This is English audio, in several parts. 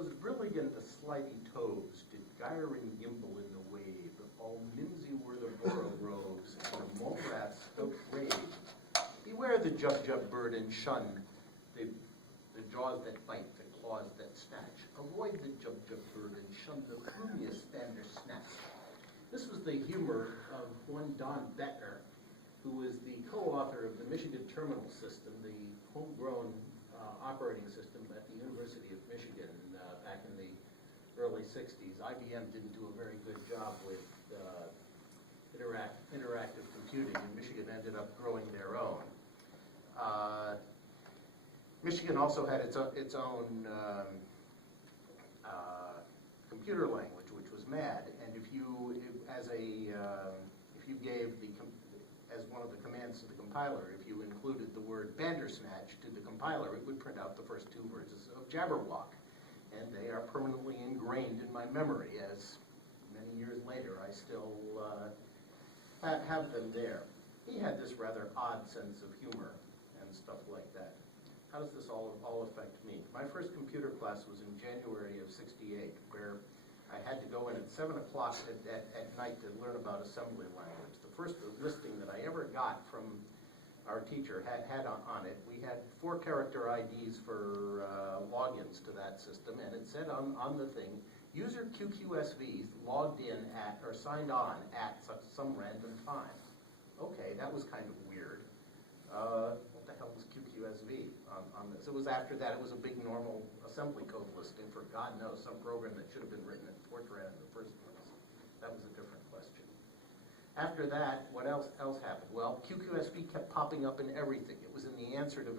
'Twas brilliant the slithy toves did gyre and gimble in the wave. All mimsy were the borogoves, and the mole rat stoked rage. Beware the jub-jub bird and shun the jaws that bite, the claws that snatch. Avoid the jub-jub bird and shun the plumiest bandersnatch. This was the humor of one Don Bettner, who was the co-author of the Michigan Terminal System, the homegrown operating system at the University of Michigan back in the early 60s. IBM didn't do a very good job with interactive computing, and Michigan ended up growing their own. Michigan also had its own computer language, which was MAD, and if you gave as one of the commands to the compiler, if you included the word Bandersnatch to the compiler, it would print out the first two words of Jabberwock. And they are permanently ingrained in my memory, as many years later I still have them there. He had this rather odd sense of humor and stuff like that. How does this all affect me? My first computer class was in January of '68, where I had to go in at 7 o'clock at night to learn about assembly language. The first listing that I ever got from our teacher had on it, we had 4-character IDs for logins to that system, and it said on the thing, user Qqsv logged in at, or signed on at some random time. Okay, that was kind of weird. What the hell was Qqsv on this? It was after that, it was a big normal assembly code listing for God knows, some program that should have been written in Fortran in the first place. That was a different question. After that, what else happened? Well, Qqsv kept popping up in everything. It was in the answer to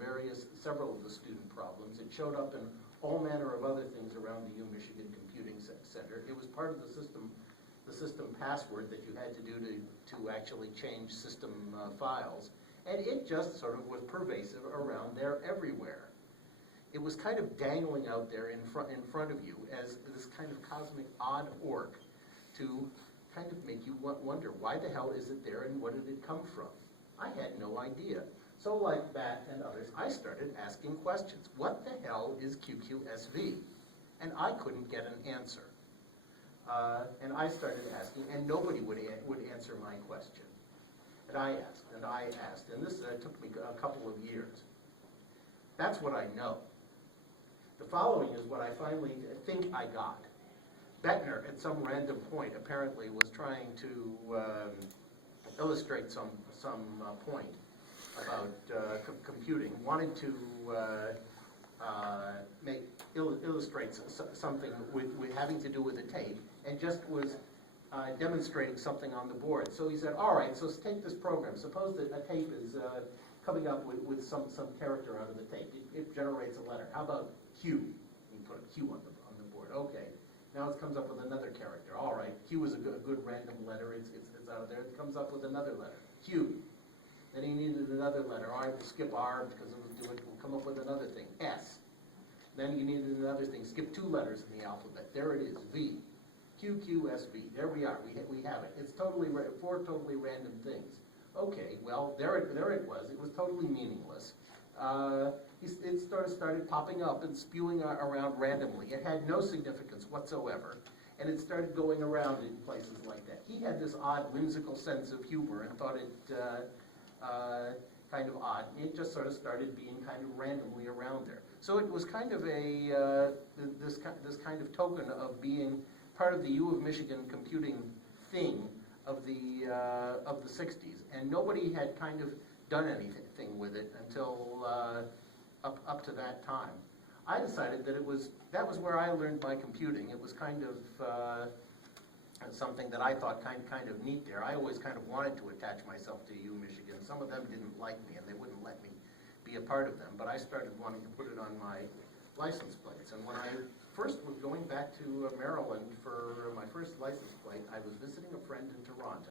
several of the student problems. It showed up in all manner of other things around the U-Michigan Computing Center. It was part of the system password that you had to do to actually change system files. And it just sort of was pervasive around there everywhere. It was kind of dangling out there in front of you as this kind of cosmic odd orc to kind of make you wonder, why the hell is it there and what did it come from? I had no idea. So like that and others, I started asking questions. What the hell is Qqsv? And I couldn't get an answer. And I started asking, and nobody would answer my question. And I asked, and this took me a couple of years. That's what I know. The following is what I finally think I got. Bettner, at some random point, apparently was trying to illustrate some point about computing, wanted to illustrate something with having to do with a tape, and just was demonstrating something on the board. So he said, all right, so let's take this program. Suppose that a tape is coming up with some character out of the tape. It generates a letter. How about Q? You put a Q on the board. Okay. Now it comes up with another character. All right, Q is a good random letter. It's out of there. It comes up with another letter. Q. Then he needed another letter. All right, we'll skip R because we'll come up with another thing. S. Then you needed another thing. Skip 2 letters in the alphabet. There it is. V. Qqsv. There we are. We have it. It's 4 totally random things. Okay, well, there it was. It was totally meaningless. It started popping up and spewing around randomly. It had no significance whatsoever, and it started going around in places like that. He had this odd, whimsical sense of humor and thought it kind of odd. It just sort of started being kind of randomly around there. So it was kind of this kind of token of being part of the U of Michigan computing thing of the 60s, and nobody had kind of done anything with it until up to that time. I decided that that was where I learned my computing. It was kind of something that I thought kind of neat there. I always kind of wanted to attach myself to U Michigan. Some of them didn't like me, and they wouldn't let me be a part of them. But I started wanting to put it on my license plates. And when I first was going back to Maryland for my first license plate, I was visiting a friend in Toronto.